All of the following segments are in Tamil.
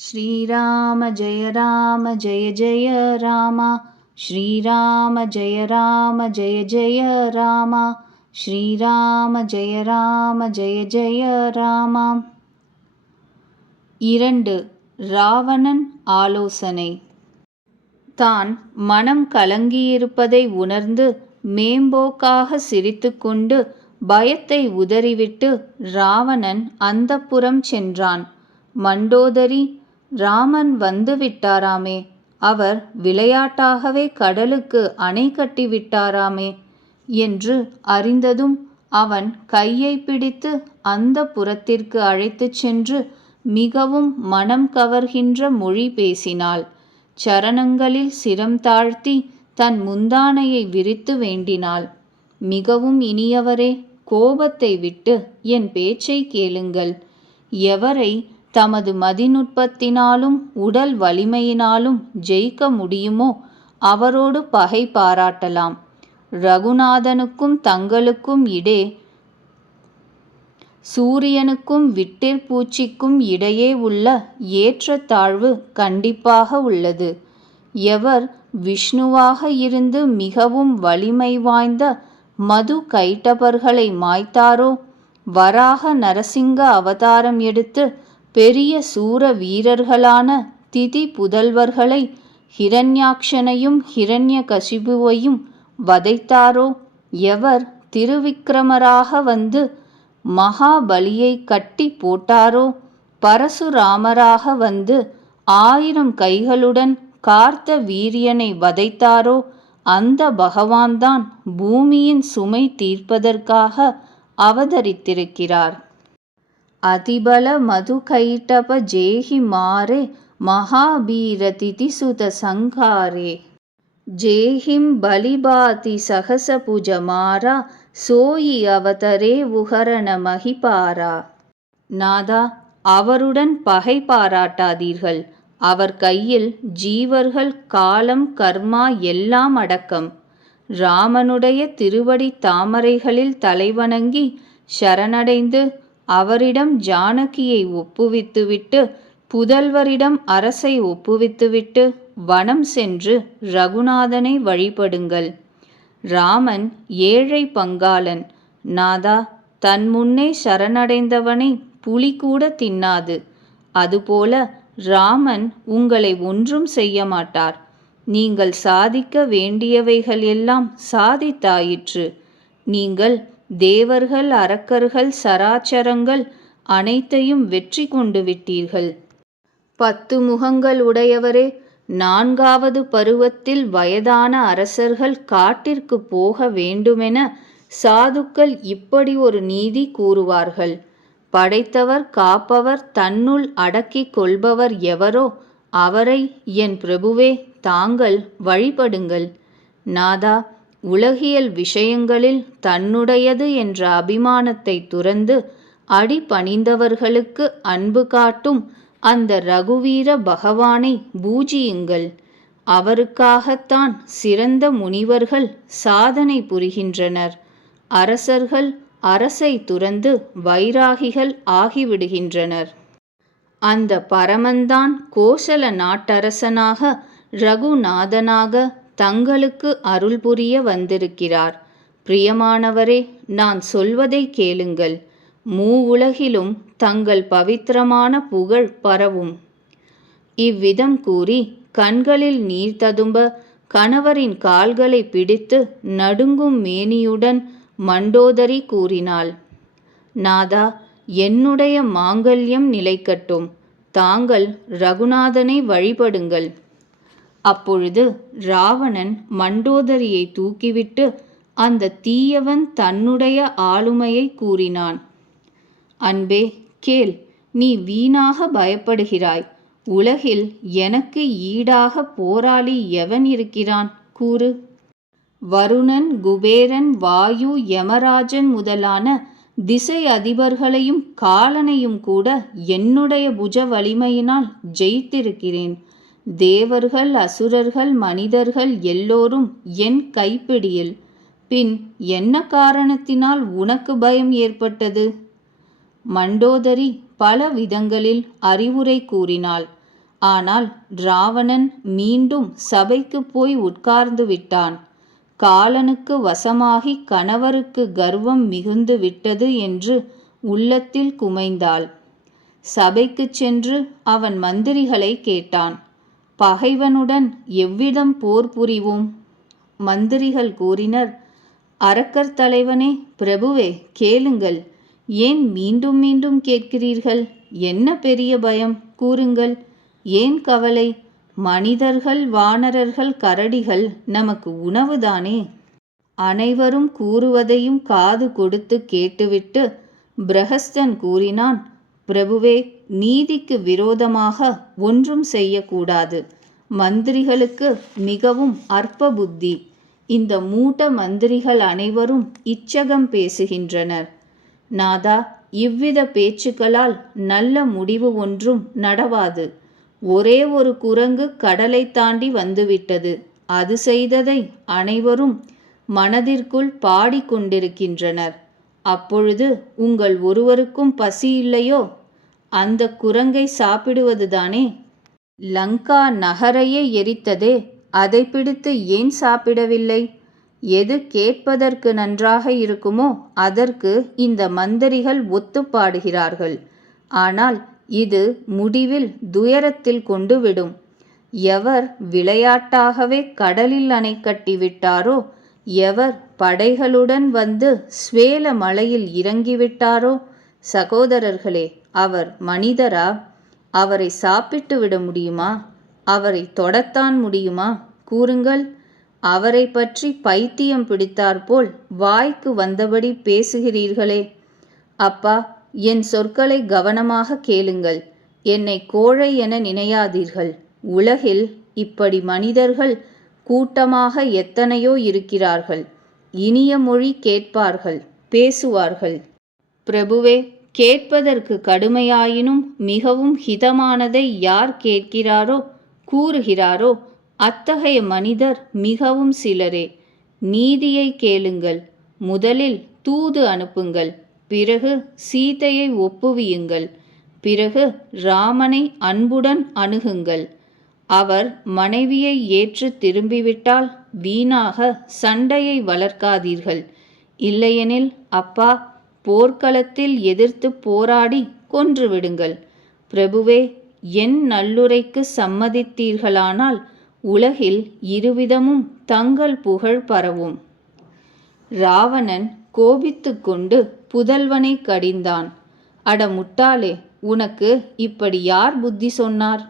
श्रीराम जय जय राम। श्रीराम जय जय राम। श्रीराम जय जय राम। 2. ராவணன் ஆலோசனை. தான் மனம் கலங்கியிருப்பதை உணர்ந்து மேம்போக்காக சிரித்துக்கொண்டு பயத்தை உதறிவிட்டு ராவணன் அந்தப்புரம் சென்றான். மண்டோதரி, ராமன் வந்து விட்டாராமே, அவர் விளையாட்டாகவே கடலுக்கு அணை கட்டிவிட்டாராமே என்று அறிந்ததும் அவன் கையை பிடித்து அந்த புறத்திற்கு அழைத்துச் சென்று மிகவும் மனம் கவர்கின்ற மொழி பேசினாள். சரணங்களில் சிரம் தாழ்த்தி தன் முந்தானையை விரித்து வேண்டினாள். மிகவும் இனியவரே, கோபத்தை விட்டு என் பேச்சை கேளுங்கள். எவரை தமது மதிநுட்பத்தினாலும் உடல் வலிமையினாலும் ஜெயிக்க முடியுமோ அவரோடு பகை பாராட்டலாம். ரகுநாதனுக்கும் தங்களுக்கும் இடே சூரியனுக்கும் விட்டிற்பூச்சிக்கும் இடையே உள்ள ஏற்றத்தாழ்வு கண்டிப்பாக உள்ளது. எவர் விஷ்ணுவாக இருந்து மிகவும் வலிமை வாய்ந்த மது கைட்டபர்களை மாய்த்தாரோ, வராக நரசிங்க அவதாரம் எடுத்து பெரிய சூர வீரர்களான திதி புதல்வர்களை ஹிரண்யாக்ஷனையும் ஹிரண்யகசிபுவையும் வதைத்தாரோ, எவர் திருவிக்கிரமராக வந்து மகாபலியை கட்டி போட்டாரோ, பரசுராமராக வந்து 1000 கைகளுடன் கார்த்த வீரியனை வதைத்தாரோ, அந்த பகவான்தான் பூமியின் சுமை தீர்ப்பதற்காக அவதரித்திருக்கிறார். அதிபல மது கைட்டப ஜேஹி மாரே மகாபீர திதிசுத சங்காரே ஜேஹிம் பலிபாதி சகச புஜமாரா சோயி அவதரே உகரண மகிபாரா. நாதா, அவருடன் பகை பாராட்டாதீர்கள். அவர் கையில் ஜீவர்கள், காலம், கர்மா எல்லாம் அடக்கம். ராமனுடைய திருவடி தாமரைகளில் தலைவணங்கி சரணடைந்து அவரிடம் ஜானகியை ஒப்புவித்துவிட்டு புதல்வரிடம் அரசை ஒப்புவித்துவிட்டு வனம் சென்று ரகுநாதனை வழிபடுங்கள். ராமன் ஏழை பங்காளன். நாதா, தன் முன்னே சரணடைந்தவனை புலி கூட தின்னாது. அதுபோல ராமன் உங்களை ஒன்றும் செய்ய மாட்டார். நீங்கள் சாதிக்க வேண்டியவைகள் எல்லாம் சாதித்தாயிற்று. நீங்கள் தேவர்கள், அரக்கர்கள், சராச்சரங்கள் அனைத்தையும் வெற்றி கொண்டு விட்டீர்கள். 10 முகங்கள் உடையவரே, 4வது பருவத்தில் வயதான அரசர்கள் காட்டிற்கு போக வேண்டுமென சாதுக்கள் இப்படி ஒரு நீதி கூறுவார்கள். படைத்தவர், காப்பவர், தன்னுள் அடக்கிக் கொள்பவர் எவரோ அவரை என் பிரபுவே தாங்கள் வழிபடுங்கள். நாதா, உலகியல் விஷயங்களில் தன்னுடையது என்ற அபிமானத்தை துறந்து அடிபணிந்தவர்களுக்கு அன்பு காட்டும் அந்த ரகுவீர பகவானை பூஜியுங்கள். அவருக்காகத்தான் சிறந்த முனிவர்கள் சாதனை புரிகின்றனர். அரசர்கள் அரசை துறந்து வைராகிகள் ஆகிவிடுகின்றனர். அந்த பரமன்தான் கோசல நாட்டரசனாக ரகுநாதனாக தங்களுக்கு அருள் புரிய வந்திருக்கிறார். பிரியமானவரே, நான் சொல்வதை கேளுங்கள். மூவுலகிலும் தங்கள் பவித்திரமான புகழ் பரவும். இவ்விதம் கூறி கண்களில் நீர் ததும்ப கணவரின் கால்களை பிடித்து நடுங்கும் மேனியுடன் மண்டோதரி கூறினாள். நாதா, என்னுடைய மாங்கல்யம் நிலைக்கட்டும். தாங்கள் ரகுநாதனை வழிபடுங்கள். அப்பொழுது ராவணன் மண்டோதரியை தூக்கிவிட்டு அந்த தீயவன் தன்னுடைய ஆளுமையை கூறினான். அன்பே, கேள். நீ வீணாக பயப்படுகிறாய். உலகில் எனக்கு ஈடாக போராளி எவன் இருக்கிறான் கூறு. வருணன், குபேரன், வாயு, யமராஜன் முதலான திசை அதிபர்களையும் காலனையும் கூட என்னுடைய புஜ வலிமையினால் ஜெயித்திருக்கிறேன். தேவர்கள், அசுரர்கள், மனிதர்கள் எல்லோரும் என் கைப்பிடியில். பின் என்ன காரணத்தினால் உனக்கு பயம் ஏற்பட்டது? மண்டோதரி பல விதங்களில் அறிவுரை கூறினாள். ஆனால் ராவணன் மீண்டும் சபைக்கு போய் உட்கார்ந்து விட்டான். காலனுக்கு வசமாகி கணவருக்கு கர்வம் மிகுந்து விட்டது என்று உள்ளத்தில் குமைந்தாள். சபைக்குச் சென்று அவன் மந்திரிகளை கேட்டான். பகைவனுடன் எவ்விதம் போர் புரிவோம்? மந்திரிகள் கூறினர், அரக்கர் தலைவனே, பிரபுவே, கேளுங்கள். ஏன் மீண்டும் மீண்டும் கேட்கிறீர்கள்? என்ன பெரிய பயம்? கூறுங்கள். ஏன் கவலை? மனிதர்கள், வானரர்கள், கரடிகள் நமக்கு உணவுதானே. அனைவரும் கூறுவதையும் காது கொடுத்து கேட்டுவிட்டு பிரஹஸ்தன் கூறினான், பிரபுவே, நீதிக்கு விரோதமாக ஒன்றும் செய்யக்கூடாது. மந்திரிகளுக்கு மிகவும் அற்ப புத்தி. இந்த மூட மந்திரிகள் அனைவரும் இச்சகம் பேசுகின்றனர். நாதா, இவ்வித பேச்சுக்களால் நல்ல முடிவு ஒன்றும் நடவாது. ஒரே ஒரு குரங்கு கடலை தாண்டி வந்துவிட்டது. அது செய்ததை அனைவரும் மனதிற்குள் பாடிக்கொண்டிருக்கின்றனர். அப்பொழுது உங்கள் ஒருவருக்கும் பசி இல்லையோ? அந்த குரங்கை சாப்பிடுவதுதானே. லங்கா நகரையே எரித்ததே, அதை பிடித்து ஏன் சாப்பிடவில்லை? எது கேட்பதற்கு நன்றாக இருக்குமோ அதற்கு இந்த மந்திரிகள் ஒத்து பாடுகிறார்கள். ஆனால் இது முடிவில் துயரத்தில் கொண்டு விடும். எவர் விளையாட்டாகவே கடலில் அணை கட்டிவிட்டாரோ, எவர் படைகளுடன் வந்து ஸ்வேல மலையில் இறங்கிவிட்டாரோ, சகோதரர்களே, அவர் மனிதரா? அவரை சாப்பிட்டு விட முடியுமா? அவரை தொடத்தான் முடியுமா? கூறுங்கள். அவரை பற்றி பைத்தியம் பிடித்தாற்போல் வாய்க்கு வந்தபடி பேசுகிறீர்களே. அப்பா, என் சொற்களை கவனமாக கேளுங்கள். என்னை கோழை என நினையாதீர்கள். உலகில் இப்படி மனிதர்கள் கூட்டமாக எத்தனையோ இருக்கிறார்கள். இனிய மொழி கேட்பார்கள், பேசுவார்கள். பிரபுவே, கேட்பதற்கு கடுமையாயினும் மிகவும் ஹிதமானதை யார் கேட்கிறாரோ, கூறுகிறாரோ, அத்தகைய மனிதர் மிகவும் சிலரே. நீதியை கேளுங்கள். முதலில் தூது அனுப்புங்கள். பிறகு சீதையை ஒப்புவியுங்கள். பிறகு ராமனை அன்புடன் அணுகுங்கள். அவர் மனைவியை ஏற்று திரும்பிவிட்டால் வீணாக சண்டையை வளர்க்காதீர்கள். இல்லையெனில் அப்பா, போர்க்களத்தில் எதிர்த்து போராடி கொன்றுவிடுங்கள். பிரபுவே, என் நல்லுரைக்கு சம்மதித்தீர்களானால் உலகில் இருவிதமும் தங்கள் புகழ் பரவும். ராவணன் கோபித்து கொண்டு புதல்வனை கடிந்தான். அட முட்டாளே, உனக்கு இப்படி யார் புத்தி சொன்னார்?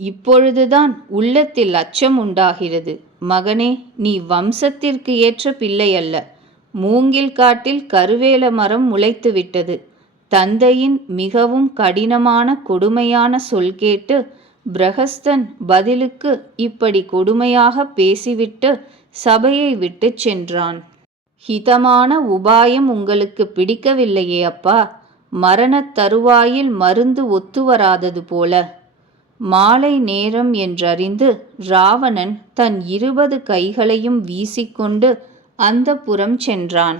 இப்பொழுதுதான் உள்ளத்தில் அச்சம் உண்டாகிறது. மகனே, நீ வம்சத்திற்கு ஏற்ற பிள்ளை அல்ல. மூங்கில் காட்டில் கருவேல மரம் முளைத்துவிட்டது. தந்தையின் மிகவும் கடினமான கொடுமையான சொல் கேட்டு பிரஹஸ்தன் பதிலுக்கு இப்படி கொடுமையாக பேசிவிட்டு சபையை விட்டு சென்றான். ஹிதமான உபாயம் உங்களுக்கு பிடிக்கவில்லையே அப்பா. மரணத் தருவாயில் மருந்து ஒத்து வராதது போல. மாலை நேரம் என்றறிந்து ராவணன் தன் 20 கைகளையும் வீசிக்கொண்டு அந்தப்புறம் சென்றான்.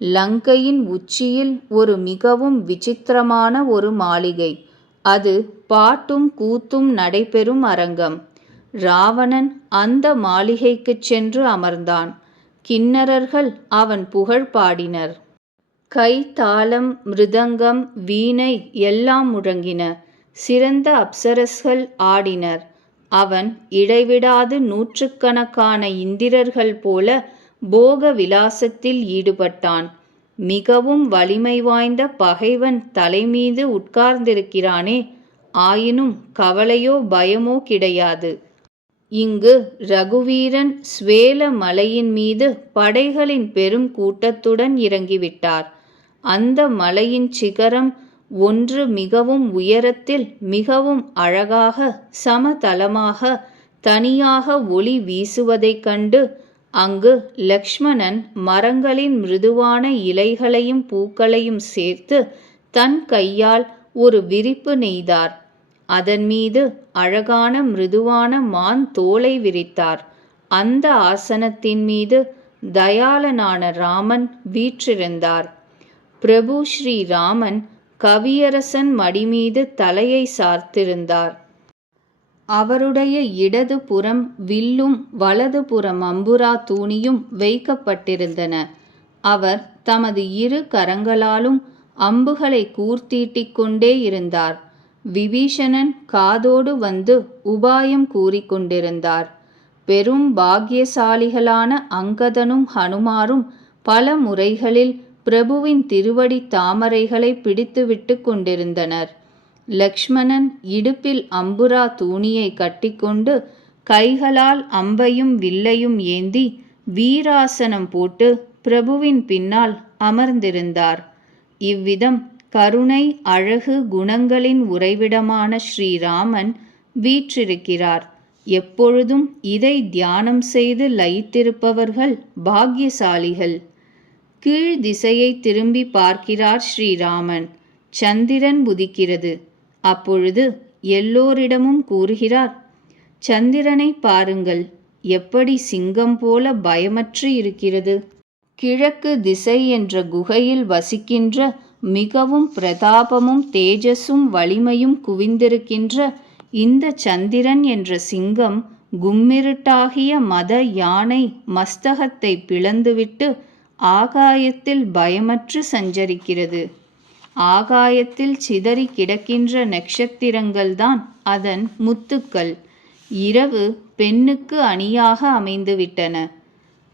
லங்கையின் உச்சியில் ஒரு மிகவும் விசித்திரமான ஒரு மாளிகை. அது பாட்டும் கூத்தும் நடைபெறும் அரங்கம். ராவணன் அந்த மாளிகைக்குச் சென்று அமர்ந்தான். கின்னரர்கள் அவன் புகழ் பாடினர். கை, தாளம், மிருதங்கம், வீணை எல்லாம் முழங்கின. சிறந்த அப்சரஸ்கள் ஆடினர். அவன் இடைவிடாது நூற்றுக்கணக்கான இந்திரர்கள் போல போக விலாசத்தில் ஈடுபட்டான். மிகவும் வலிமை வாய்ந்த பகைவன் தலைமீது உட்கார்ந்திருக்கிறானே, ஆயினும் கவலையோ பயமோ கிடையாது. இங்கு ரகுவீரன் ஸ்வேல மலையின் மீது படைகளின் பெரும் கூட்டத்துடன் இறங்கிவிட்டார். அந்த மலையின் சிகரம் ஒன்று மிகவும் உயரத்தில் மிகவும் அழகாக சமதளமாக தனியாக ஒளி வீசுவதைக் கண்டு அங்கு லக்ஷ்மணன் மரங்களின் மிருதுவான இலைகளையும் பூக்களையும் சேர்த்து தன் கையால் ஒரு விரிப்பு நெய்தார். அதன் மீது அழகான மிருதுவான மான் தோலை விரித்தார். அந்த ஆசனத்தின் மீது தயாளனான ராமன் வீற்றிருந்தார். பிரபு ஸ்ரீ ராமன் கவியரசன் மடிமீது தலையை சார்த்திருந்தார். அவருடைய இடது புறம் வில்லும் வலது புறம் அம்புரா தூணியும் வைக்கப்பட்டிருந்தன. அவர் தமது இரு கரங்களாலும் அம்புகளை கூர்த்தீட்டிக் கொண்டே இருந்தார். விபீஷணன் காதோடு வந்து உபாயம் கூறிக்கொண்டிருந்தார். பெரும் பாக்கியசாலிகளான அங்கதனும் ஹனுமாரும் பல முறைகளில் பிரபுவின் திருவடி தாமரைகளை பிடித்துவிட்டு கொண்டிருந்தனர். லக்ஷ்மணன் இடுப்பில் அம்புரா தூணியை கட்டிக்கொண்டு கைகளால் அம்பையும் வில்லையும் ஏந்தி வீராசனம் போட்டு பிரபுவின் பின்னால் அமர்ந்திருந்தார். இவ்விதம் கருணை அழகு குணங்களின் உறைவிடமான ஸ்ரீராமன் வீற்றிருக்கிறார். எப்பொழுதும் இதை தியானம் செய்து லயித்திருப்பவர்கள் பாக்கியசாலிகள். கீழ் திசையை திரும்பி பார்க்கிறார் ஸ்ரீராமன். சந்திரன் உதிக்கிறது. அப்பொழுது எல்லோரிடமும் கூறுகிறார், சந்திரனை பாருங்கள், எப்படி சிங்கம் போல பயமற்று இருக்கிறது. கிழக்கு திசை என்ற குகையில் வசிக்கின்ற மிகவும் பிரதாபமும் தேஜஸும் வலிமையும் குவிந்திருக்கின்ற இந்த சந்திரன் என்ற சிங்கம் கும்மிருட்டாகிய மத யானை மஸ்தகத்தை பிளந்துவிட்டு ஆகாயத்தில் பயமற்று சஞ்சரிக்கிறது. ஆகாயத்தில் சிதறி கிடக்கின்ற நட்சத்திரங்கள்தான் அதன் முத்துக்கள். இரவு பெண்ணுக்கு அணியாக அமைந்துவிட்டன.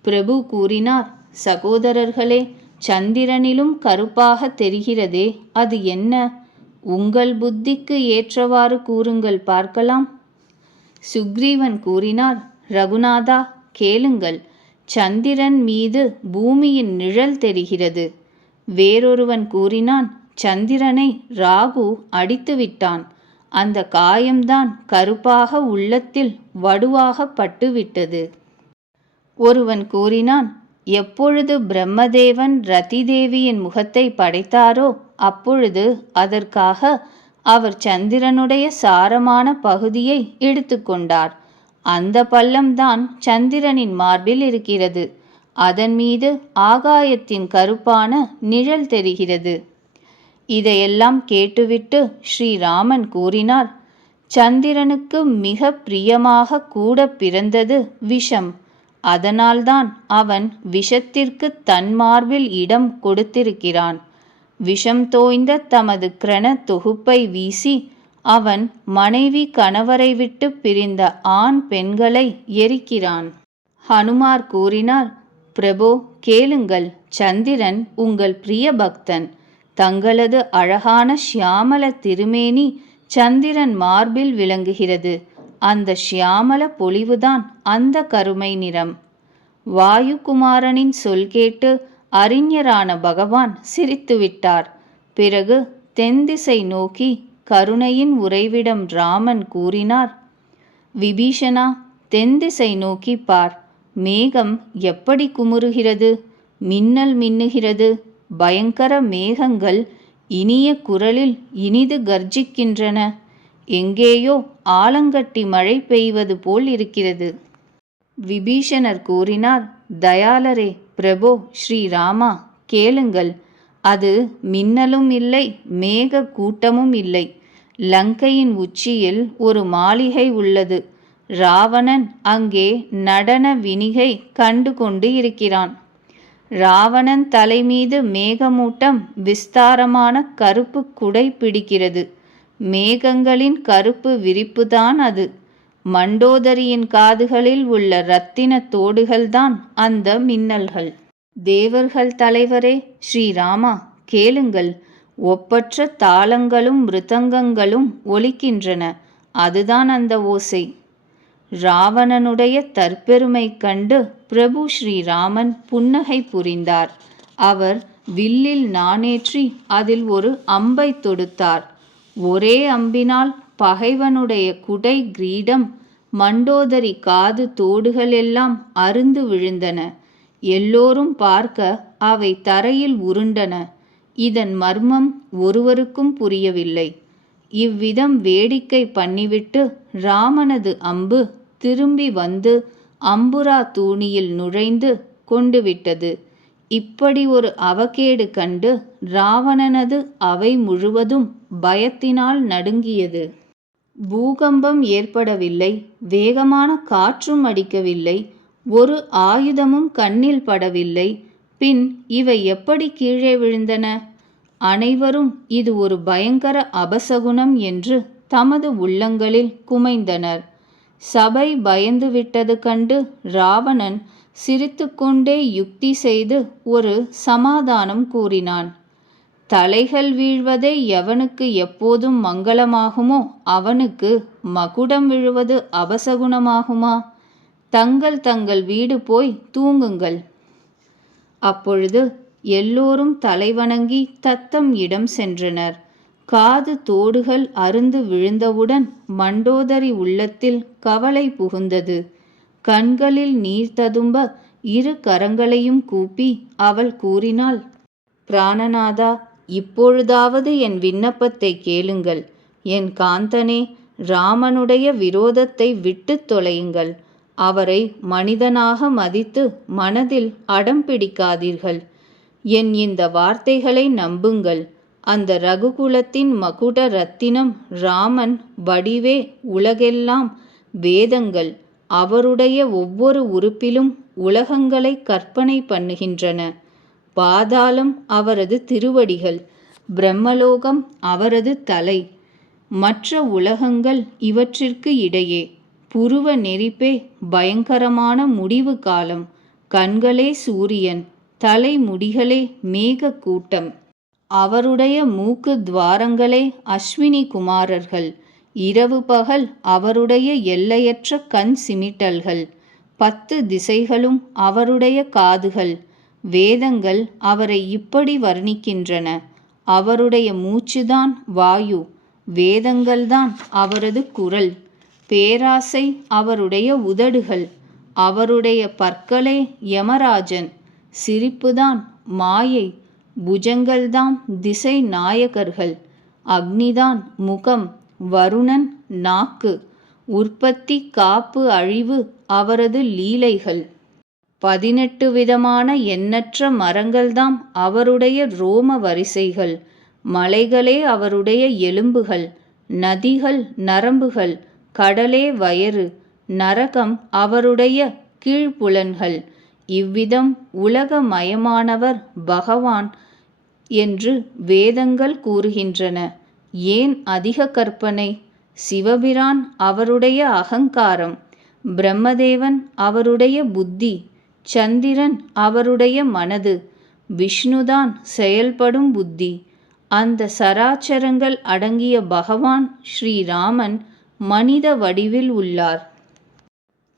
பிரபு கூறினார், சகோதரர்களே, சந்திரனிலும் கருப்பாக தெரிகிறதே, அது என்ன? உங்கள் புத்திக்கு ஏற்றவாறு கூறுங்கள் பார்க்கலாம். சுக்ரீவன் கூறினார், ரகுநாதா, கேளுங்கள். சந்திரன் மீது பூமியின் நிழல் தெரிகிறது. வேறொருவன் கூறினான், சந்திரனை ராகு அடித்துவிட்டான். அந்த காயம்தான் கருப்பாக உள்ளத்தில் வடுவாக பட்டுவிட்டது. ஒருவன் கூறினான், எப்பொழுது பிரம்மதேவன் ரதி தேவியின் முகத்தை படைத்தாரோ அப்பொழுது அதற்காக அவர் சந்திரனுடைய சாரமான பகுதியை எடுத்துக்கொண்டார். அந்த பள்ளம்தான் சந்திரனின் மார்பில் இருக்கிறது. அதன் மீது ஆகாயத்தின் கருப்பான நிழல் தெரிகிறது. இதையெல்லாம் கேட்டுவிட்டு ஸ்ரீராமன் கூறினார், சந்திரனுக்கு மிக பிரியமாக கூட பிறந்தது விஷம். அதனால்தான் அவன் விஷத்திற்கு தன் மார்பில் இடம் கொடுத்திருக்கிறான். விஷம் தோய்ந்த தமது கிரண தொகுப்பை வீசி அவன் மனைவி கணவரை விட்டு பிரிந்த ஆண் பெண்களை எரிக்கிறான். ஹனுமார் கூறினார், பிரபோ, கேளுங்கள். சந்திரன் உங்கள் பிரிய பக்தன். தங்களது அழகான ஷியாமல திருமேனி சந்திரன் மார்பில் விளங்குகிறது. அந்த ஷியாமல பொலிவுதான் அந்த கருமை நிறம். வாயுகுமாரனின் சொல் கேட்டு அறிஞரான பகவான் சிரித்துவிட்டார். பிறகு தென்திசை நோக்கி கருணையின் உறைவிடம் ராமன் கூறினார், விபீஷணா, தென்திசை நோக்கி பார். மேகம் எப்படி குமுறுகிறது, மின்னல் மின்னுகிறது. பயங்கர மேகங்கள் இனிய குரலில் இனிது கர்ஜிக்கின்றன. எங்கேயோ ஆலங்கட்டி மழை பெய்வது போல் இருக்கிறது. விபீஷணர் கூறினார், தயாளரே, பிரபோ, ஸ்ரீராமா, கேளுங்கள். அது மின்னலும் இல்லை, மேக கூட்டமும் இல்லை. லங்கையின் உச்சியில் ஒரு மாளிகை உள்ளது. ராவணன் அங்கே நடன வினிகை கண்டு கொண்டு இருக்கிறான். ராவணன் தலைமீது மேகமூட்டம் விஸ்தாரமான கருப்பு குடை பிடிக்கிறது. மேகங்களின் கருப்பு விரிப்புதான் அது. மண்டோதரியின் காதுகளில் உள்ள இரத்தின தோடுகள்தான் அந்த மின்னல்கள். தேவர்கள் தலைவரே, ஸ்ரீராமா, கேளுங்கள். ஒப்பற்ற தாளங்களும் மிருதங்கங்களும் ஒலிக்கின்றன. அதுதான் அந்த ஓசை. ராவணனுடைய தற்பெருமை கண்டு பிரபு ஸ்ரீராமன் புன்னகை புரிந்தார். அவர் வில்லில் நாணேற்றி அதில் ஒரு அம்பை தொடுத்தார். ஒரே அம்பினால் பகைவனுடைய குடை கிரீடம், மண்டோதரி காது தோடுகள் எல்லாம் அறுந்து விழுந்தன. எல்லோரும் பார்க்க அவை தரையில் உருண்டன. இதன் மர்மம் ஒருவருக்கும் புரியவில்லை. இவ்விதம் வேடிக்கை பண்ணிவிட்டு ராமனது அம்பு திரும்பி வந்து அம்புரா தூணியில் நுழைந்து கொண்டு விட்டது. இப்படி ஒரு அவகேடு கண்டு ராவணனது அவை முழுவதும் பயத்தினால் நடுங்கியது. பூகம்பம் ஏற்படவில்லை, வேகமான காற்றும் அடிக்கவில்லை, ஒரு ஆயுதமும் கண்ணில் படவில்லை. பின் இவை எப்படி கீழே விழுந்தன? அனைவரும் இது ஒரு பயங்கர அபசகுனம் என்று தமது உள்ளங்களில் குமைந்தனர். சபை பயந்து விட்டது கண்டு ராவணன் சிரித்துக்கொண்டே யுக்தி செய்து ஒரு சமாதானம் கூறினான். தலைகள் வீழ்வதே எவனுக்கு எப்போதும் மங்களமாகுமோ அவனுக்கு மகுடம் விழுவது அபசகுனமாகுமா? தங்கள் தங்கள் வீடு போய் தூங்குங்கள். அப்பொழுது எல்லோரும் தலைவணங்கி தத்தம் இடம் சென்றனர். காது தோடுகள் அருந்து விழுந்தவுடன் மண்டோதரி உள்ளத்தில் கவலை புகுந்தது. கண்களில் நீர் ததும்ப இரு கரங்களையும் கூப்பி அவள் கூறினாள், பிராணநாதா, இப்பொழுதாவது என் விண்ணப்பத்தை கேளுங்கள். என் காந்தனே, ராமனுடைய விரோதத்தை விட்டு தொலையுங்கள். அவரை மனிதனாக மதித்து மனதில் அடம் பிடிக்காதீர்கள். என் இந்த வார்த்தைகளை நம்புங்கள். அந்த ரகுகுலத்தின் மகுட ரத்தினம் ராமன் வடிவே உலகெல்லாம் வேதங்கள் அவருடைய ஒவ்வொரு உறுப்பிலும் உலகங்களை கற்பனை பண்ணுகின்றன. பாதாளம் அவரது திருவடிகள், பிரம்மலோகம் அவரது தலை, மற்ற உலகங்கள் இவற்றிற்கு இடையே. புருவ நெறிப்பே பயங்கரமான முடிவு காலம். கண்களே சூரியன், தலை முடிகளே மேக கூட்டம். அவருடைய மூக்கு துவாரங்களே அஸ்வினி குமாரர்கள். இரவு பகல் அவருடைய எல்லையற்ற கண் சிமிட்டல்கள். 10 திசைகளும் அவருடைய காதுகள். வேதங்கள் அவரை இப்படி வர்ணிக்கின்றன. அவருடைய மூச்சுதான் வாயு, வேதங்கள்தான் அவரது குரல். பேராசை அவருடைய உதடுகள், அவருடைய பற்களே யமராஜன். சிரிப்புதான் மாயை, புஜங்கள்தாம் திசை நாயகர்கள். அக்னிதான் முகம், வருணன் நாக்கு. உற்பத்தி, காப்பு, அழிவு அவரது லீலைகள். 18 விதமான எண்ணற்ற மரங்கள்தாம் அவருடைய ரோம வரிசைகள். மலைகளே அவருடைய எலும்புகள், நதிகள் நரம்புகள், கடலே வயறு, நரகம் அவருடைய கீழ்ப்புலன்கள். இவ்விதம் உலகமயமானவர் பகவான் என்று வேதங்கள் கூறுகின்றன. ஏன் அதிக கற்பனை? சிவபிரான் அவருடைய அகங்காரம், பிரம்மதேவன் அவருடைய புத்தி, சந்திரன் அவருடைய மனது, விஷ்ணுதான் செயல்படும் புத்தி. அந்த சராச்சரங்கள் அடங்கிய பகவான் ஸ்ரீராமன் மனித வடிவில் உள்ளார்.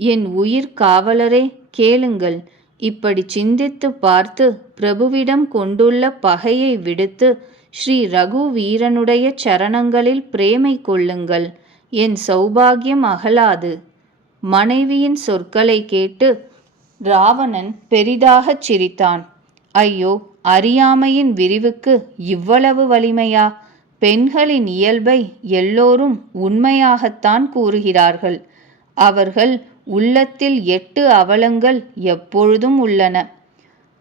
என் உயிர் காவலரே, கேளுங்கள். இப்படி சிந்தித்து பார்த்து பிரபுவிடம் கொண்டுள்ள பகையை விடுத்து ஸ்ரீ ரகுவீரனுடைய சரணங்களில் பிரேமை கொள்ளுங்கள். என் சௌபாகியம் அகலாது. மனைவியின் சொற்களை கேட்டு ராவணன் பெரிதாகச் சிரித்தான். ஐயோ, அறியாமையின் விரிவுக்கு இவ்வளவு வலிமையா? பெண்களின் இயல்பை எல்லோரும் உண்மையாகத்தான் கூறுகிறார்கள். அவர்கள் உள்ளத்தில் 8 அவலங்கள் எப்பொழுதும் உள்ளன.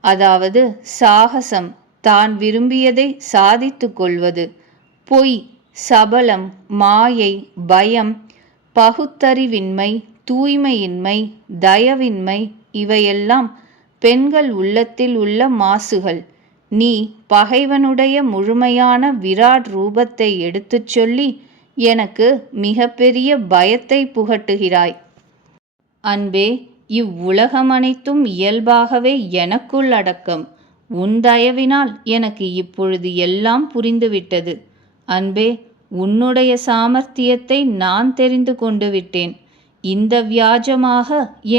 அதாவது சாகசம், தான் விரும்பியதை சாதித்து கொள்வது, பொய், சபலம், மாயை, பயம், பகுத்தறிவின்மை, தூய்மையின்மை, தயவின்மை, இவையெல்லாம் பெண்கள் உள்ளத்தில் உள்ள மாசுகள். நீ பகைவனுடைய முழுமையான விராட் ரூபத்தை எடுத்துச் சொல்லி எனக்கு மிகப்பெரிய பயத்தை புகட்டுகிறாய். அன்பே, இவ்வுலகமனைத்தும் இயல்பாகவே எனக்குள் அடக்கம். உன் தயவினால் எனக்கு இப்பொழுது எல்லாம் புரிந்துவிட்டது. அன்பே, உன்னுடைய சாமர்த்தியத்தை நான் தெரிந்து கொண்டு விட்டேன். இந்த வியாஜமாக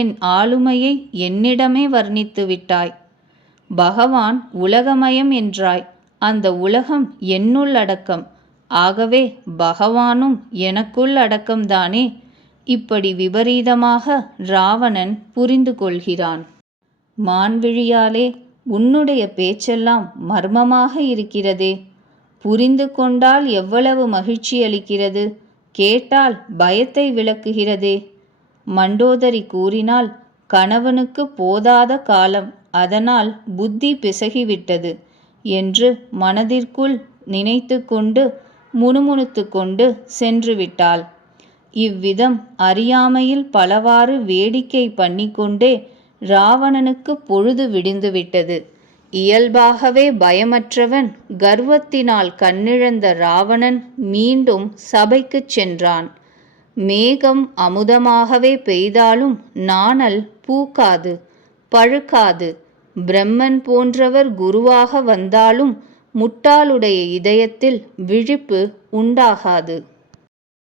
என் ஆளுமையை என்னிடமே வர்ணித்து விட்டாய். பகவான் உலகமயம் என்றாய். அந்த உலகம் என்னுள் அடக்கம். ஆகவே பகவானும் எனக்குள் அடக்கம்தானே? இப்படி விபரீதமாக ராவணன் புரிந்து கொள்கிறான். மான்விழியாலே, உன்னுடைய பேச்செல்லாம் மர்மமாக இருக்கிறதே. புரிந்து கொண்டால் எவ்வளவு மகிழ்ச்சி அளிக்கிறது, கேட்டால் பயத்தை விளக்குகிறதே. மண்டோதரி கூறினாள், கணவனுக்கு போதாத காலம், அதனால் புத்தி பிசகிவிட்டது என்று மனதிற்குள் நினைத்து கொண்டு முணுமுணுத்து கொண்டு சென்று விட்டாள். இவ்விதம் அறியாமையில் பலவாறு வேடிக்கை பண்ணிக்கொண்டே இராவணனுக்கு பொழுது விடிந்துவிட்டது. இயல்பாகவே பயமற்றவன் கர்வத்தினால் கண்ணிழந்த இராவணன் மீண்டும் சபைக்குச் சென்றான். மேகம் அமுதமாகவே பெய்தாலும் நாணல் பூக்காது, பழுக்காது. பிரம்மன் போன்றவர் குருவாக வந்தாலும் முட்டாளுடைய இதயத்தில் விழிப்பு உண்டாகாது.